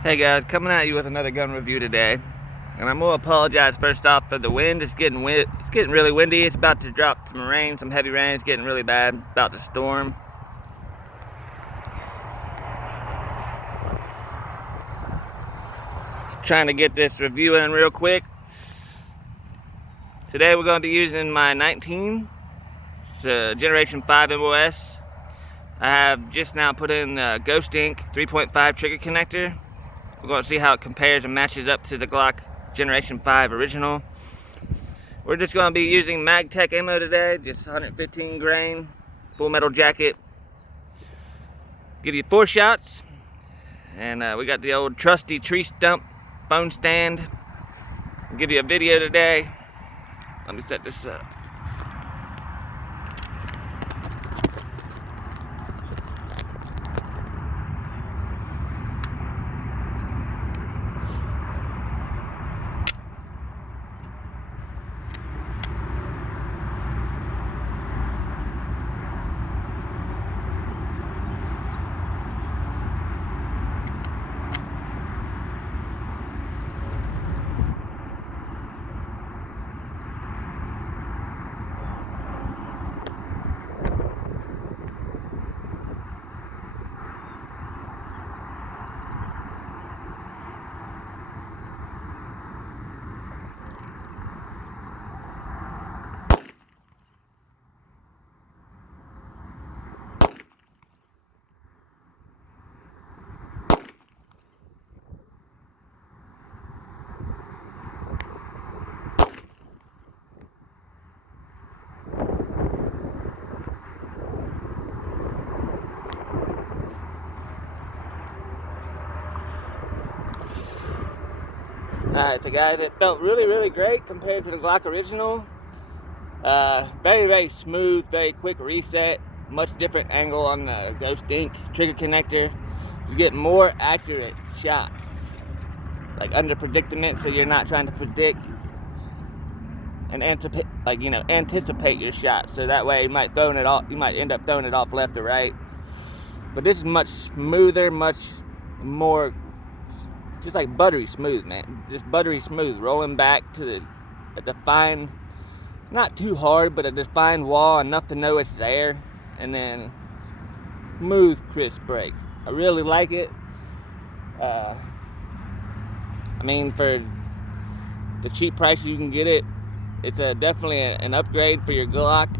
Hey guys, coming at you with another gun review today, and I'm gonna apologize first off for the wind. It's getting really windy. It's about to drop some rain, some heavy rain. It's getting really bad, about to storm. Trying to get this review in real quick. Today we're going to be using my 19. It's a Generation 5 MOS. I have just now put in Ghost Ink 3.5 trigger connector. We're going to see how it compares and matches up to the Glock Generation 5 original. We're just going to be using MagTech ammo today, just 115 grain, full metal jacket. Give you 4 shots, and we got the old trusty tree stump phone stand. I'll give you a video today. Let me set this up. Alright, so guys, it felt really great compared to the Glock original. Very smooth, very quick reset, much different angle on the Ghost Ink trigger connector. You get more accurate shots, like under predicament, so you're not trying to predict and anticipate your shot. So that way you might end up throwing it off left or right. But this is much smoother, much more just like buttery smooth, man. Just buttery smooth, rolling back to a defined, not too hard, but a defined wall enough to know it's there, and then smooth, crisp break. I really like it. I mean, for the cheap price you can get it, it's definitely an upgrade for your Glock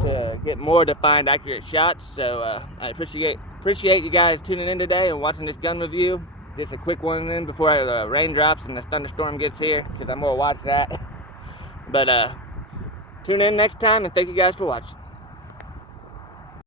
to get more defined, accurate shots. So I appreciate you guys tuning in today and watching this gun review. Just a quick one in before the rain drops and the thunderstorm gets here, because I'm gonna watch that. But tune in next time, and thank you guys for watching.